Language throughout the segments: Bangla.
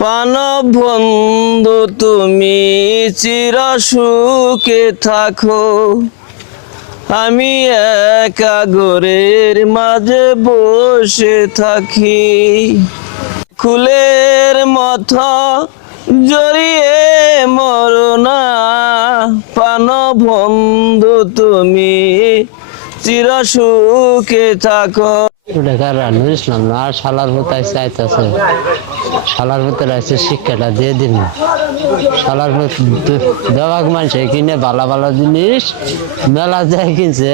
পানব বন্ধু তুমি চির সুখে থাকো, আমি একা ঘরের মাঝে বসে থাকি। ফুলের মতো জড়িয়ে মরো না, পানব বন্ধু তুমি চির সুখে থাকো। রানুর ইসলাম না আর শালার ভূতাই চাইতেছে, শালার ভূতের আছে শিক্ষাটা দিয়ে দিন। শালার ভূত দেওয়াক মানুষে কিনে ভালো ভালো জিনিস মেলা যায় কিনছে,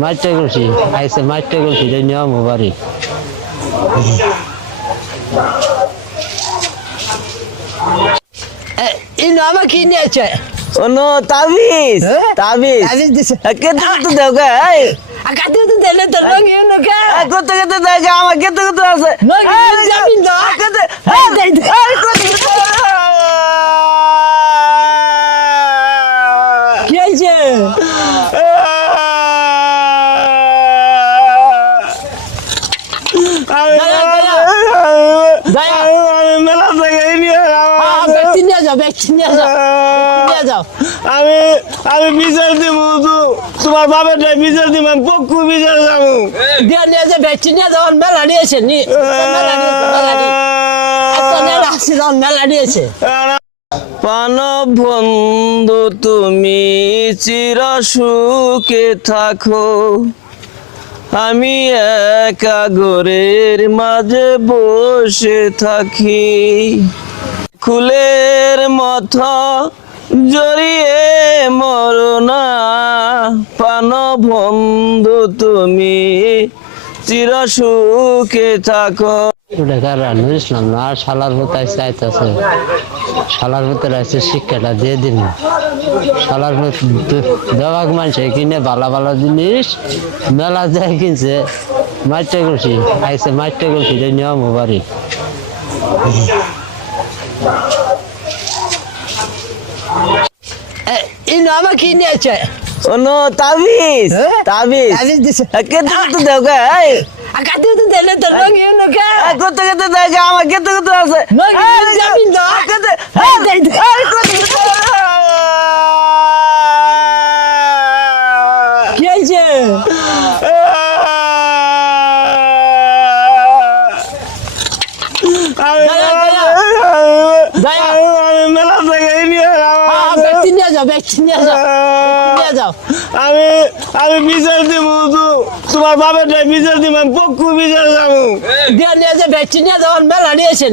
মাইটে গলছি আইসে মাইটে গলছি নিয়ম বাড়ি। আমার কি নিয়েছে ওনো তাবিজ তাবিজ দিছে কেতে তো দেও গা এই কাটে তো দিলে তো রঙে নকা কত কত দেয় গা আমার কত কত আছে জামিন দাও কত দেই কি হইছে আমি বিচার দিব, তোমার বাবার বিচার দিব, পক্কু বিচার যাবো। মেলা নিয়েছে মেলা নিয়েছে। পানব বন্ধু তুমি চির সুখে থাকো, আমি একা ঘরের মাঝে বসে থাকি। ফুলের মতো জড়িয়ে মরো না, পানব বন্ধু তুমি চির সুখে থাকো। রানুর ইসলাম না আর শালার ভূতাই চাইতেছে, শালার ভূতের আছে শিক্ষাটা দিয়ে দিন। শালার ভূত দেওয়াক মানুষে কিনে ভালো ভালো জিনিস মেলা যায় কিনছে, মাইটে গলছি আইসে মাইটে গলছি নিয়ম বাড়ি। আমার কি নিয়েছে ওনো তাবিজ তাবিজ দিছে কেতে কত দেও গা এই কাটে তো দিলে তো রঙে নকা কত কত দেয় গা আমার কত কত আছে জামিন দাও কত কি হইছে মেলা থেকে নিয়ে যাও আমি বিচার দিব, তোমার বাবার বিচার দিব, পক্কু বিচার যাবো। মেলা নিয়েছে